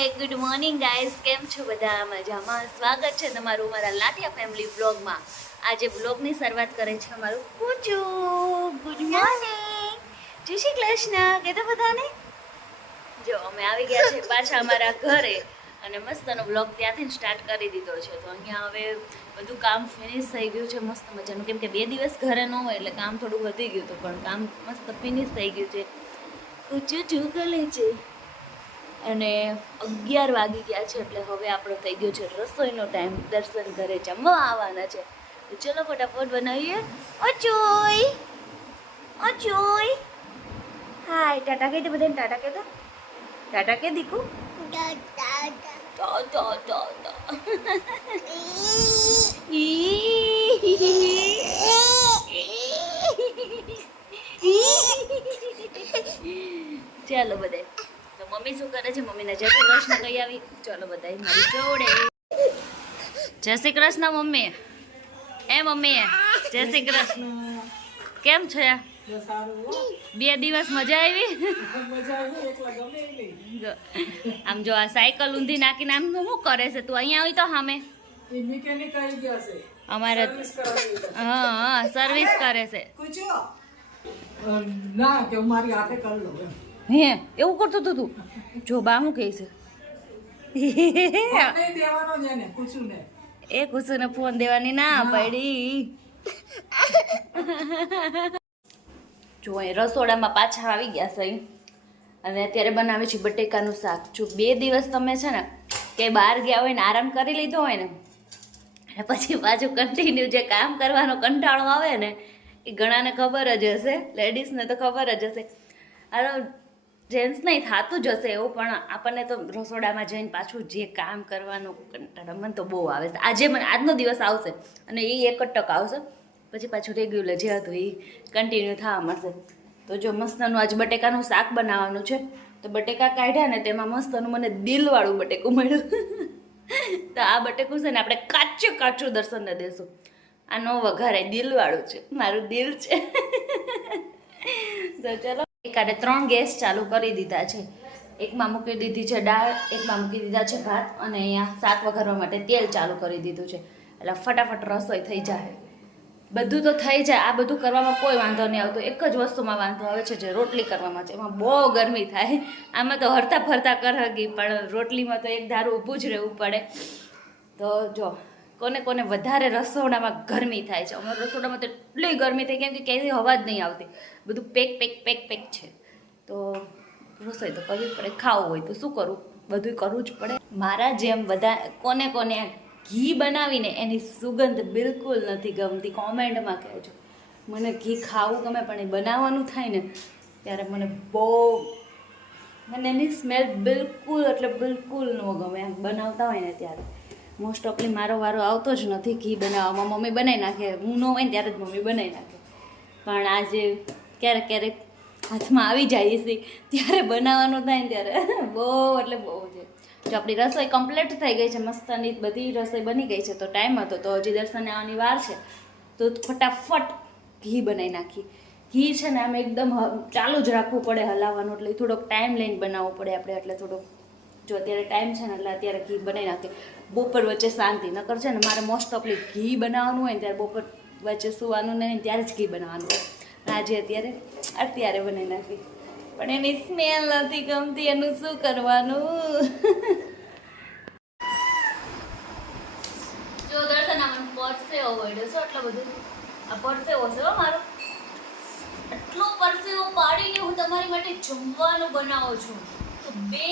Good morning guys કેમ છો બધા? મજામાં? સ્વાગત છે તમારું મારા લાઠિયા ફેમિલી વ્લોગમાં આજે વ્લોગની શરૂઆત કરે છે અમારું પૂજુ ગુડ મોર્નિંગ જય શ્રી કૃષ્ણ. કહેતા બધાને? જો, અમે આવી ગયા છે પાછા અમારા ઘરે અને મસ્તનો વ્લોગ ત્યાંથી સ્ટાર્ટ કરી દીધો છે. તો અહીંયા હવે બધું કામ ફિનિશ થઈ ગયું છે, મસ્ત મજાનું. કેમ કે બે દિવસ ઘરે ન હોય એટલે કામ થોડું વધી ગયું હતું, પણ કામ મસ્ત ફિનિશ થઈ ગયું છે. ઊંચું ચૂકલે છે અને અગિયાર વાગી ગયા છે એટલે હવે આપણો થઈ ગયો છે રસોઈનો ટાઈમ દર્શન ઘરે જમવા આવવાના છે. તો ચલો ફટાફટ બનાવીએ. અચોય! અચોય! હાય ટાટા કહી દે બધાને, ટાટા કહેતો ટાટા કે દીકુ. ચાલો બધાય. તો મમ્મી શું મમ્મીને જય શ્રી કૃષ્ણ કહી આવી. ચલો બધા મારી જોડે. જય શ્રી કૃષ્ણ મમ્મી. એ મમ્મી જય શ્રી કૃષ્ણ. કેમ છે? બે દિવસ મજા આવી? આમ જો આ સાયકલ ઊંધી નાખીને આમ શું કરે છે? તું અહીંયા આવી તો સામે અમારે હા હા સર્વિસ કરે છે. ના કે મારી હાથે કરી એમ. હે એવું કરતો તો તું. જો બા હું કહે છે. એ કુસુને ફોન દેવાની ના પડી. જો અહીં રસોડામાં પાછા આવી ગયા છે. અને અત્યારે બનાવે છે બટેકાનું શાક. જો બે દિવસ તમે છે ને કે બહાર ગયા હોય ને આરામ કરી લીધો હોય ને અને પછી પાછું કન્ટિન્યુ જે કામ કરવાનો કંટાળો આવે ને એ ઘણાને ખબર જ હશે. લેડીઝને તો ખબર જ હશે. અરે જેન્ટ્સ નહીં થતું જ હશે એવું, પણ આપણને તો રસોડામાં જઈને પાછું જે કામ કરવાનું મને તો બહુ આવે છે. આજે મને, આજનો દિવસ આવશે અને એ એક જ ટક આવશે. પછી પાછું રેગ્યુલર જે હતું એ કન્ટિન્યુ થવા મળશે. તો જો મસ્તનું આજ બટેકાનું શાક બનાવવાનું છે, તો બટેકા કાઢ્યા ને તેમાં મસ્તનું મને દિલવાળું બટેકું મળ્યું. તો આ બટેકું છે ને આપણે કાચું કાચું દર્શનને દેશું. આ નો વઘારે, દિલવાળું છે, મારું દિલ છે. તો ચલો. એકાદે ત્રણ ગેસ ચાલુ કરી દીધા છે. એકમાં મૂકી દીધી છે દાળ, એકમાં મૂકી દીધા છે ભાત અને અહીંયા શાક વઘારવા માટે તેલ ચાલુ કરી દીધું છે. એટલે ફટાફટ રસોઈ થઈ જાય. બધું તો થઈ જાય, આ બધું કરવામાં કોઈ વાંધો નહીં આવતો. એક જ વસ્તુમાં વાંધો આવે છે જે રોટલી કરવામાં છે. એમાં બહુ ગરમી થાય. આમાં તો હરતા ફરતા કરહગી પણ રોટલીમાં તો એક ધારું ઊભું જ રહેવું પડે. તો જો કોને કોને વધારે રસોડામાં ગરમી થાય છે. અમારા રસોડામાં તો એટલી ગરમી થઈ કેમ કે ક્યાંયથી હવા જ નહીં આવતી. બધું પેક પેક પેક પેક છે. તો રસોઈ તો કરવી પડે, ખાવું હોય તો શું કરવું બધું કરવું જ પડે. મારા જેમ બધા કોને કોને ઘી બનાવીને એની સુગંધ બિલકુલ નથી ગમતી. કોમેન્ટમાં કહેજો મને ઘી ખાવું ગમે, પણ એ બનાવવાનું થાય ને, ત્યારે મને બહુ મને એની સ્મેલ બિલકુલ એટલે બિલકુલ ન ગમે. એમ બનાવતા હોય ને ત્યારે. મોસ્ટ ઓફલી મારો વારો આવતો જ નથી ઘી બનાવવામાં. મમ્મી બનાવી નાખે. હું ન હોય ત્યારે જ મમ્મી બનાવી નાખે. પણ આજે ક્યારેક ક્યારેક હાથમાં આવી જાય છે ત્યારે બનાવવાનું થાય ને ત્યારે. બહુ, એટલે બહુ છે. જો આપણી રસોઈ કમ્પ્લીટ થઈ ગઈ છે, મસ્તની બધી રસોઈ બની ગઈ છે, તો ટાઈમ હતો. તો હજી દર્શને આવવાની વાર છે. તો ફટાફટ ઘી બનાવી નાખી ઘી છે ને આમ એકદમ ચાલુ જ રાખવું પડે હલાવવાનું. એટલે થોડોક ટાઈમ લઈને બનાવવું પડે આપણે. એટલે થોડોક જો અત્યારે ટાઈમ છે ને, એટલે અત્યારે ઘી બનાવી નાખે બપોર વચ્ચે શાંતિ, નકર છે ને, મારે મોસ્ટ ઓફલી ઘી બનાવવાનું હોય ને, ત્યારે બપોર વચ્ચે સુવાનું નહીં ત્યારે જ ઘી બનાવવાનું હોય. આજે અત્યારે અત્યારે બનાવી નાખી. પણ એની સ્મેલ નથી ગમતી, એનું શું કરવાનું? પરસેવો બધું. આ પરસેવો છે મારો. એટલો પરસેવો પાડીને હું તમારી માટે જમવાનું બનાવું છું. બે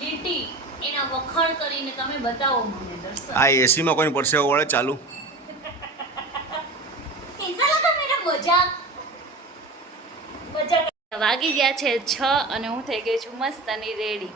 લીટી એના વખાણ કરીને તમે બતાવો મને દર્શન આ એસીમાં કોઈને પરસેવો વળે? ચાલુ. વાગી ગયા છે છ અને હું થઈ ગઈ છું મસ્ત અને રેડી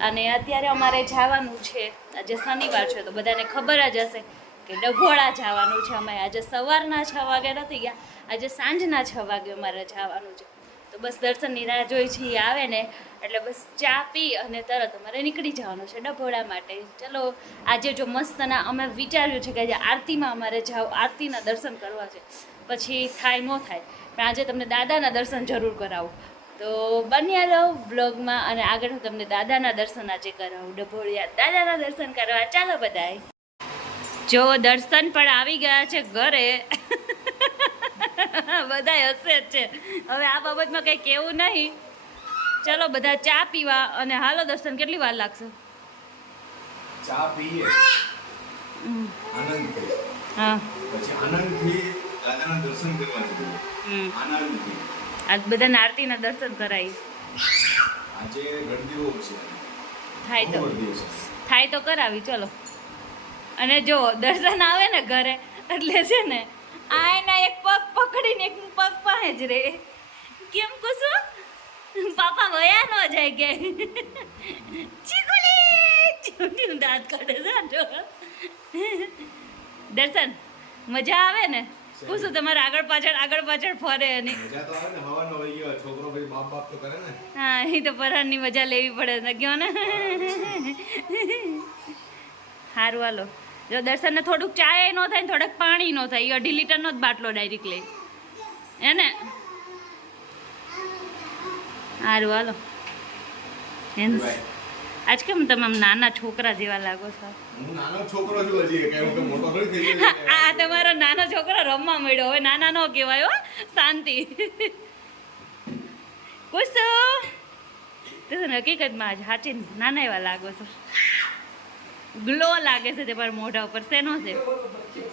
અને અત્યારે અમારે જવાનું છે. આજે શનિવાર છે તો બધાને ખબર જ હશે કે ડભોળા જવાનું છે. અમે આજે સવારના છ વાગે નથી ગયા. આજે સાંજના છ વાગે અમારે જવાનું છે. બસ દર્શનની રાહ જોઈ છે આવે ને, એટલે બસ ચા પી અને તરત અમારે નીકળી જવાનું છે ડભોળા માટે. ચલો, આજે જો મસ્તના અમે વિચાર્યું છે કે આજે આરતીમાં અમારે જાઓ આરતીના દર્શન કરવા છે. પછી થાય, ન થાય, પણ આજે તમને દાદાના દર્શન જરૂર કરાવું. તો બન્યા રહો બ્લોગમાં અને આગળ હું તમને દાદાના દર્શન આજે કરાવું. ડભોળિયા દાદાના દર્શન કરવા. ચાલો બધાય. જો દર્શન પણ આવી ગયા છે ઘરે. બધા હસે જ છે. હવે આ બાબતમાં કંઈ કેવું નહીં. ચલો બધા ચા પીવા અને હાલો દર્શન કેટલી વાર લાગશે? ચા પીએ. આનંદ હા. પછી આનંદથી દાદાના દર્શન કરવા જઈએ. હમ. આનંદથી. આજ બધાને આરતીના દર્શન કરાવી આજે ગરદીઓ છે. થાય તો. થાય તો કરાવી ચલો. અને જો દર્શન આવે ને ઘરે એટલે છે ને આ એના એક પગ પકડીને એક પગ પાસે જ રે. કેમ કુસુમ? પાપા વયા ન જાય કે. ચીકુલી! ચૂંટી દાંત કાઢે છે દર્શન મજા આવે ને? કુસુમ તમારે આગળ પાછળ આગળ પાછળ ફરે અને મજા તો આવે ને હવાનો વહી ગયો. છોકરો ભાઈ બાપ બાપ તો કરે ને. હા એ તો પરાણની મજા લેવી પડે ને ગયો ને? સારું હાલો. જો દર્શનને થોડુંક ચાય ન થાય ને થોડુંક પાણી ન થાય એ અઢી લીટરનો જ બાટલો ડાયરેક્ટ લે એને સારું હાલો. આજ કેમ તમે આમ નાના છોકરા જેવા લાગો છો? હું હું. આ તમારો નાનો છોકરો રમવા મળ્યો હવે નાના નો કહેવાય હો. શાંતિ. કુસુ ને હકીકતમાં આજ સાચી નાના એવા લાગો છો. ગ્લો લાગે છે તમારા મોઢા ઉપર. શેનો છે?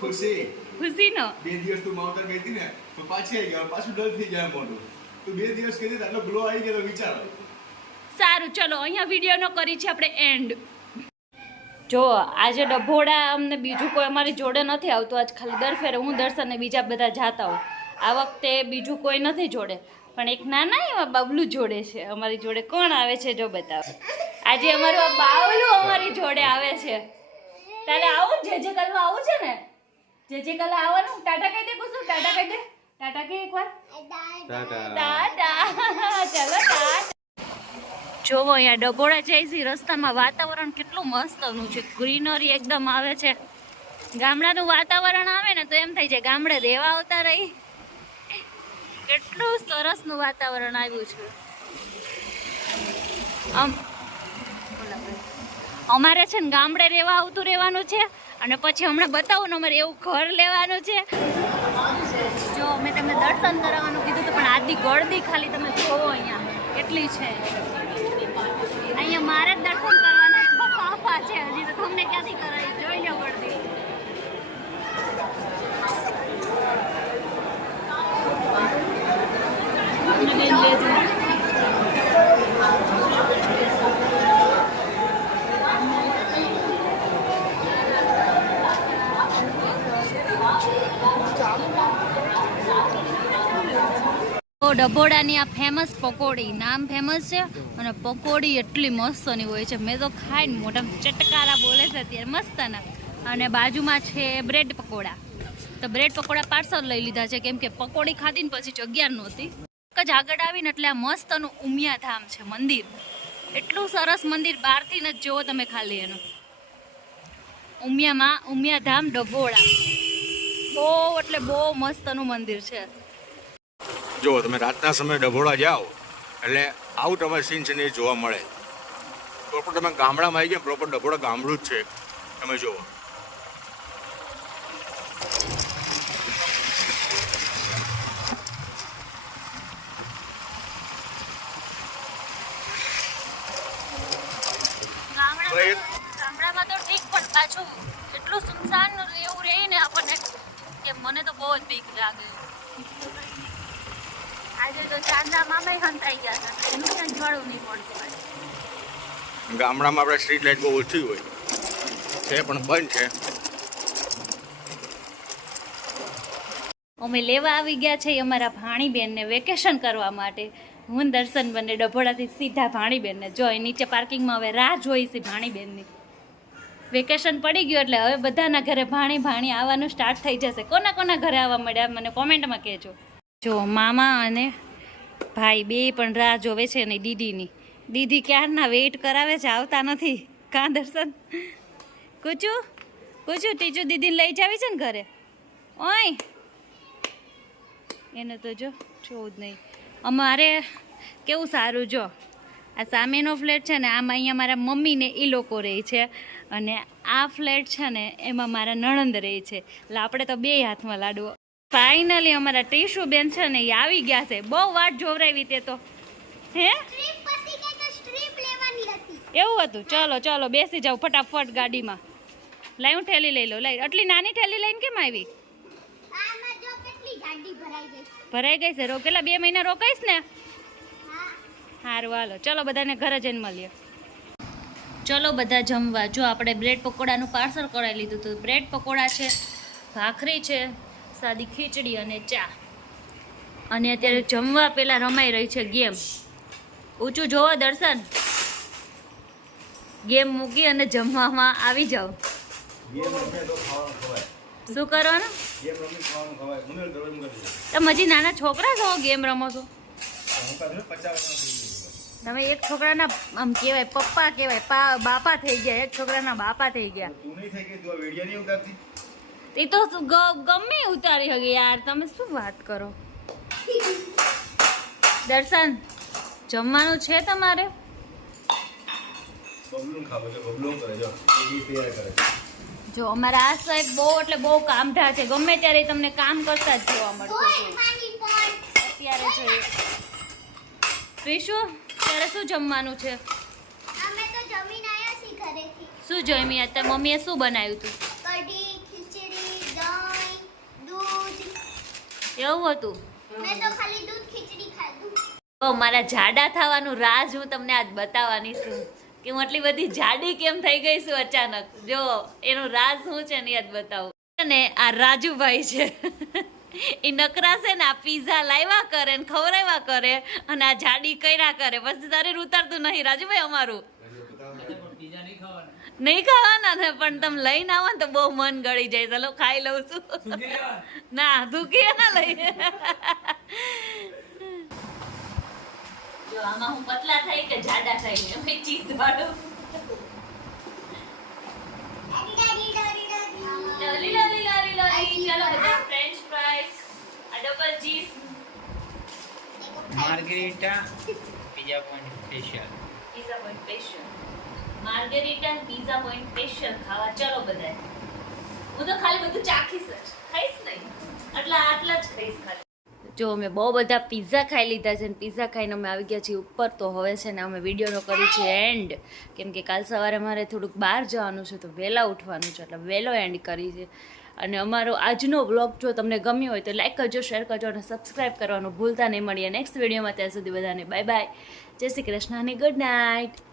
ખુશી ખુશીનો બે દિવસ તું માવતર ગઈ હતી ને તો પાછી આવી ગયો પાછું ડલ થઈ જાય મોઢું. તું બે દિવસ કરી આટલો ગ્લો આવી ગયો વિચારો સારું ચલો અહીંયા વિડીયોનો કરી છે આપણે એન્ડ. જો આજે ડભોડા અમને બીજું કોઈ અમારી જોડે નથી આવતું. આજ ખાલી દર ફેરે હું દર્શન ને બીજા બધા જાતા હોઉં. આ વખતે બીજું કોઈ નથી જોડે. પણ એક નાના એવા બાબલું જોડે છે. અમારી જોડે કોણ આવે છે જો બતાવો. આજે અમારું આ બાવલું અમારી જોડે આવે છે. તારે આવું જે જે કલમાં આવું છે ને? જે જે કલા આવવાનું? ટાટા કહી દે કુસુમ ટાટા કહી દે. ટાટા કહી એકવાર. ટાટા. ચલો ટાટા. જોવો અહીંયા ડબોડા જાય છે રસ્તામાં વાતાવરણ કેટલું મસ્તનું છે. ગ્રીનરી એકદમ આવે છે. ગામડાનું વાતાવરણ આવે ને તો એમ થાય છે ગામડે રહેવા આવતા રહી. કેટલું સરસનું વાતાવરણ આવ્યું છે. આમ. અમારે છે ને ગામડે રહેવા આવતું રહેવાનું છે. અને પછી હમણાં બતાવું ને અમારે એવું ઘર લેવાનું છે. જો, મેં તમને દર્શન કરાવવાનું કીધું હતું પણ આદિ ગળદી ખાલી તમે જોવો અહીંયા. કેટલી છે? અહીંયા મારે જ દર્શન કરવાના છે. બાપા છે હજી તો તમને ક્યાંથી કરાવી જોઈ લો ગળદી બેન લેજો. તો ડભોડાની આ ફેમસ પકોડી, નામ ફેમસ છે અને પકોડી એટલી મસ્તની હોય છે. મેં તો ખાઈને મોટા ચટકારા બોલે છે અત્યારે મસ્તના અને બાજુમાં છે બ્રેડ પકોડા. તો બ્રેડ પકોડા પાર્સલ લઈ લીધા છે, કેમ કે પકોડી ખાધી પછી જગ્યા નહોતી. એક જ આગળ આવીને એટલે આ મસ્તનું ઉમિયાધામ છે, મંદિર. એટલું સરસ મંદિર, બહારથી ન જ જુઓ તમે ખાલી એનું. ઉમિયામાં, ઉમિયાધામ, ડભોડા. બહુ એટલે બહુ મસ્તનું મંદિર છે. જો તમે રાતના સમયે ડભોળા જાઓ એટલે આવું તમારે સીન છે ને એ જોવા મળે. પ્રોપર તમે ગામડામાં આવી ગયા પ્રોપર ડભોળા ગામડું જ છે. તમે જુઓ. ગામડામાં તો ઠીક પણ પાછું એટલું સુનસાન એવું રહે ને આપણને કે મને તો બહુ જ બીક લાગે. આજે તો ચાંદા મામાય હંતાઈ ગયા હતા એનું ક્યાં નહીં પડતું ગામડામાં આપણે સ્ટ્રીટ લાઇટ બહુ ઓછી હોય. છે પણ બંધ છે. અમે લેવા આવી ગયા છે અમારા ભાણીબેનને વેકેશન કરવા માટે. હું દર્શન બંને ડભોડાથી સીધા ભાણીબેનને જોઈ. નીચે પાર્કિંગમાં હવે રાહ જોઈ છે ભાણીબેનની. વેકેશન પડી ગયું એટલે હવે બધાના ઘરે ભાણી ભાણી આવવાનું સ્ટાર્ટ થઈ જશે. કોના કોના ઘરે આવવા મળ્યા? મને કોમેન્ટમાં કહેજો. જો મામા અને ભાઈ બે પણ રાહ જોવે છે ને દીદીની. દીદી ક્યારના વેઇટ કરાવે છે, આવતા નથી. કાં દર્શન? કુચું? કુચું ટીચું દીદીને લઈ જાવી છે ને ઘરે? ઓય! એને તો જો, જોવું જ નહીં. અમારે કેવું સારું જો. આ સામેનો ફ્લેટ છે ને, આમાં અહીંયા મારા મમ્મીને એ લોકો રહે છે. અને આ ફ્લેટ છે ને, એમાં મારા નણંદ રહે છે. એટલે આપણે તો બે હાથમાં લાડવો. ફાઇનલી અમારા ટીશુ બેન છે ને એ આવી ગયા છે. બહુ વાટ જોવરાવી તે તો. હે? એવું હતું. ચલો ચલો બેસી જાવ ફટાફટ ગાડીમાં. લઈ હું ઠેલી લઈ લો લઈ આટલી નાની ઠેલી લઈને કેમ આવી? ભરાઈ ગઈ? ભરાઈ ગઈ છે. રોકેલા બે મહિના રોકાઈશ ને? સારું હાલો. ચલો બધાને ઘરે જઈને મળીએ. ચલો બધા જમવા. જો આપણે બ્રેડ પકોડાનું પાર્સલ કરાવી લીધું હતું બ્રેડ પકોડા છે ભાખરી છે સાદી ખીચડી અને ચા. અને અત્યારે જમવા પહેલાં રમાઈ રહી છે ગેમ. ઊંચું જોવો દર્શન. ગેમ મૂકી અને જમવામાં આવી જાઓ. શું કરવાનું? તમે હજી નાના છોકરા છો ગેમ રમો છો? તમે એક છોકરાના આમ કહેવાય પપ્પા કહેવાય બાપા થઈ ગયા. એક છોકરાના બાપા થઈ ગયા. એ તો શું ગમે ઉતારી હગે યાર તમે શું વાત કરો? દર્શન જમવાનું છે તમારે? બબલું ખાવું છે બબલું કરે જો એ તૈયાર કરે છે. જો અમારા આ સાહેબ બહુ એટલે બહુ કામઢા છે. ગમે ત્યારે તમને કામ કરતા જ જોવા મળશે અત્યારે જોઈએ પીશું ત્યારે શું જમવાનું છે? અમે તો જમીન આયા છીએ ઘરેથી. શું જમી? અત્યારે મમ્મીએ શું બનાવ્યું હતું કઢી ખીચડી દહીં દૂધ એવું હતું. મેં તો ખાલી દૂધ ખીચડી ખાધું. ઓ મારા જાડા થવાનું રાજ હું તમને આજ બતાવવાની છું કે હું આટલી બધી જાડી કેમ થઈ ગઈ છું અચાનક? જો એનું રાજ શું છે ને યાદ બતાવું. અને આ રાજુભાઈ છે. એ નકરા છે ને આ પીઝા લાવ્યા કરે ને ખવડાવ્યા કરે અને આ જાડી કર્યા કરે. પછી તારે ઉતારતું નહીં. રાજુભાઈ અમારું. નહીં ખાવાના ને પણ તમે લઈને આવો ને તો બહુ મન ગળી જાય ચાલો ખાઈ લઉં છું. ના ધૂકી ના લઈ જો આમાં હું પતલા થઈ કે જાડા થઈ એમ ચીઝ વાળું. લોલી લોલી લોલી લોલી. ચાલો બધા ફ્રેન્ચ ફ્રાઈસ આ double cheese Margarita, pizza point special. Pizza point special margherita pizza point special ખાવા. ચલો બધા હું તો ખાલી બધું ચાખીશ જ. ખાઈશ નહીં. આટલા આટલા જ ખાઈશ ખાલી. જો અમે બહુ બધા પીઝા ખાઈ લીધા છે ને પીઝા ખાઈને અમે આવી ગયા છીએ ઉપર. તો હવે છે ને અમે વિડીયોનો કરી છે એન્ડ કેમ કે કાલ સવારે મારે થોડુંક બહાર જવાનું છે તો વહેલા ઉઠવાનું છે એટલે વહેલો એન્ડ કરી છે. અને અમારો આજનો બ્લોગ જો તમને ગમ્યો હોય તો લાઈક કરજો શેર કરજો અને સબસ્ક્રાઈબ કરવાનું ભૂલતા નહીં મળીએ નેક્સ્ટ વિડીયોમાં ત્યાં સુધી બધાને બાય બાય જય શ્રી કૃષ્ણ અને ગુડ નાઇટ